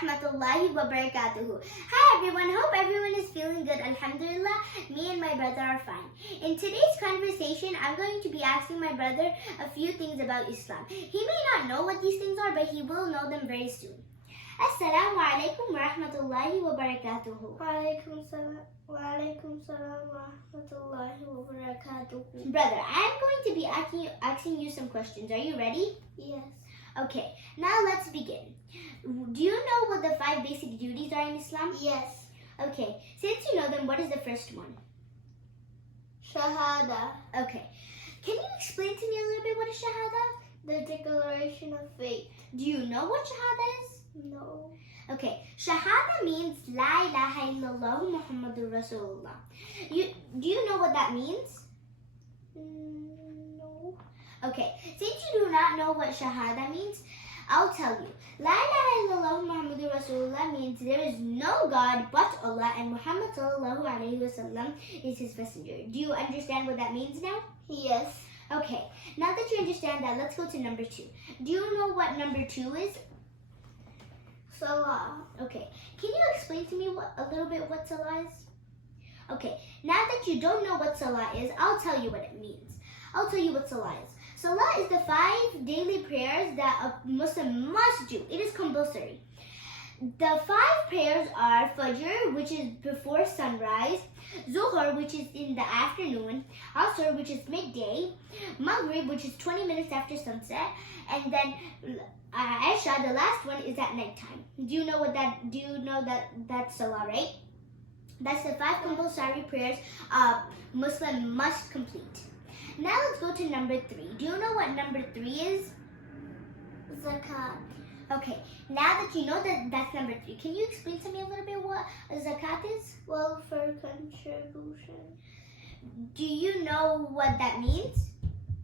Rahmatullahi wa Barakatuhu. Hi everyone, hope everyone is feeling good. Alhamdulillah, me and my brother are fine. In today's conversation, I'm going to be asking my brother a few things about Islam. He may not know what these things are, but he will know them very soon. Assalamu alaikum wa rahmatullahi wa barakatuhu. Wa alaikum salam wa rahmatullahi wa barakatuhu. Brother, I'm going to be asking you some questions. Are you ready? Yes. Okay, now let's begin. Do you know what the 5 basic duties are in Islam? Yes. Okay, since you know them, what is the first one? Shahada. Okay, can you explain to me a little bit what is Shahada? The declaration of faith. Do you know what Shahada is? No. Okay, Shahada means La ilaha illallah Muhammadur Rasulullah. Do you know what that means? No. Okay, since you do not know what Shahada means, I'll tell you. La ilaha illallah Muhammadur Rasulullah means there is no God but Allah and Muhammad sallallahu alayhi wasallam is his messenger. Do you understand what that means now? Yes. Okay, now that you understand that, let's go to number 2. Do you know what number 2 is? Salah. Okay, can you explain to me a little bit what Salah is? Okay, now that you don't know what Salah is, I'll tell you what it means. I'll tell you what Salah is. Salah is the 5 daily prayers that a Muslim must do. It is compulsory. The 5 prayers are Fajr, which is before sunrise, Zuhr, which is in the afternoon, Asr, which is midday, Maghrib, which is 20 minutes after sunset, and then Isha, the last one, is at nighttime. Do you know that's Salah, right? That's the 5 compulsory prayers a Muslim must complete. Now let's go to number 3. Do you know what number 3 is? Zakat. Okay, now that you know that's number 3, can you explain to me a little bit what a zakat is? Welfare contribution. Do you know what that means?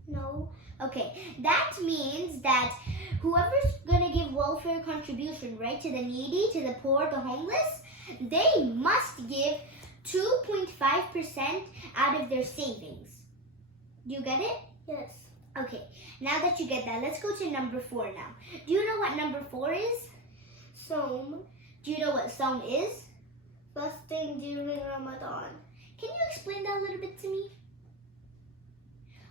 No. Okay, that means that whoever's going to give welfare contribution, right, to the needy, to the poor, the homeless, they must give 2.5% out of their savings. Do you get it? Yes. Okay, now that you get that, let's go to number 4 now. Do you know what number 4 is? Saum. Do you know what Saum is? Fasting during Ramadan. Can you explain that a little bit to me?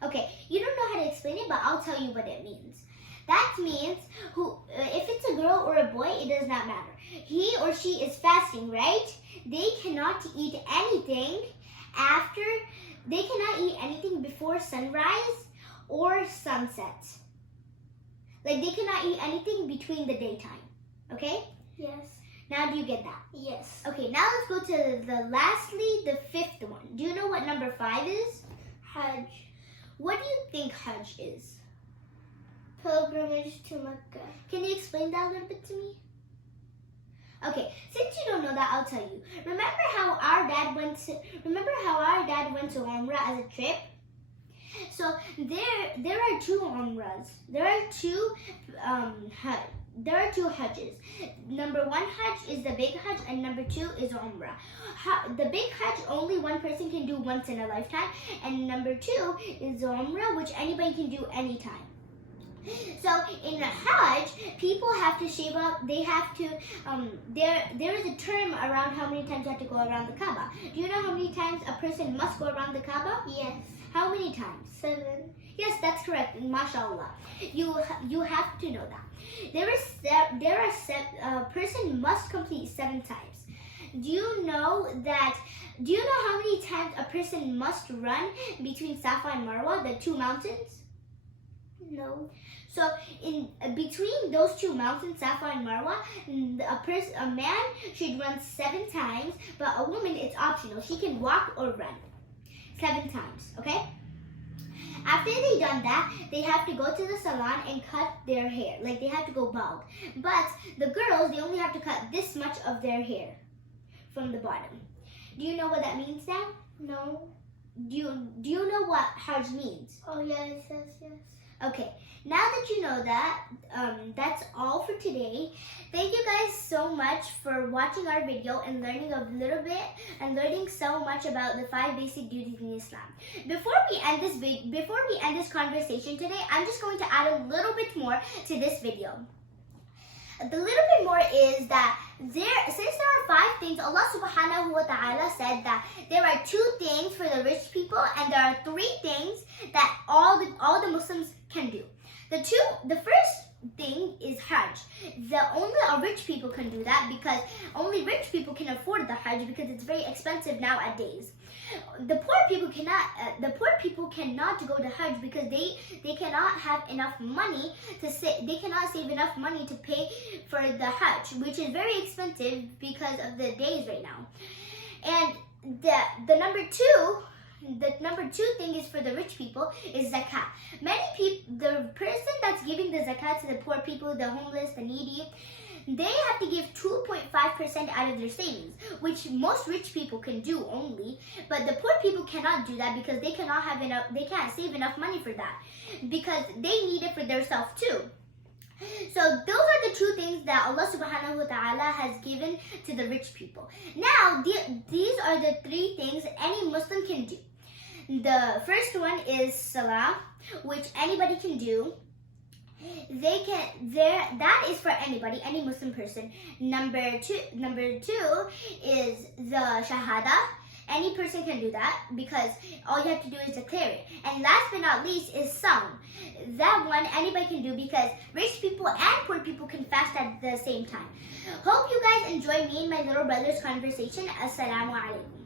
Okay, you don't know how to explain it, but I'll tell you what it means. That means if it's a girl or a boy, it does not matter. He or she is fasting, right? They cannot eat anything before sunrise or sunset. Like, they cannot eat anything between the daytime. Okay? Yes. Now do you get that? Yes. Okay, now let's go to the 5th one. Do you know what number 5 is? Hajj. What do you think Hajj is? Pilgrimage to Mecca. Can you explain that a little bit to me? Okay, since you don't know that, I'll tell you. Remember how our dad went to Umrah as a trip? So there are 2 Umrahs. There are 2 Hajjs. Number 1 Hajj is the big Hajj, and number 2 is Umrah. The big Hajj only one person can do once in a lifetime, and number 2 is Umrah, which anybody can do anytime. So in a Hajj, people have to shave up. They have to. There is a term around how many times you have to go around the Kaaba. Do you know how many times a person must go around the Kaaba? Yes. How many times? 7. Yes, that's correct. MashaAllah. You have to know that. A person must complete 7 times. Do you know how many times a person must run between Safa and Marwa, the 2 mountains? No. So in between those 2 mountains, Safa and Marwa, a man should run 7 times, but a woman, it's optional. She can walk or run 7 times, okay? After they done that, they have to go to the salon and cut their hair. Like, they have to go bald. But the girls, they only have to cut this much of their hair from the bottom. Do you know what that means now? No. Do you know what Hajj means? Oh, yes. Okay, now that you know that, that's all for today. Thank you guys so much for watching our video and learning a little bit and learning so much about the 5 basic duties in Islam. Before we end this conversation today, I'm just going to add a little bit more to this video. The little bit more is that since there are 5 things, Allah subhanahu wa ta'ala said that there are 2 things for the rich people and there are 3 things that all the Muslims can do. The first thing is Hajj. Only rich people can do that because only rich people can afford the Hajj because it's very expensive nowadays. The poor people cannot go to Hajj because they cannot have enough money they cannot save enough money to pay for the Hajj, which is very expensive because of the days right now. And the number 2 thing is for the rich people is zakat. The person that's giving the zakat to the poor people, the homeless, the needy, they have to give 2.5% out of their savings, which most rich people can do only, but the poor people cannot do that because they can't save enough money for that because they need it for themselves too. So those are the 2 things that Allah subhanahu wa ta'ala has given to the rich people. Now, these are the 3 things any Muslim can do. The first one is Salah, which anybody can do. That is for anybody, any Muslim person. Number two is the Shahada. Any person can do that because all you have to do is declare it. And last but not least is Saum. That one anybody can do because rich people and poor people can fast at the same time. Hope you guys enjoy me and my little brother's conversation. Assalamu alaikum.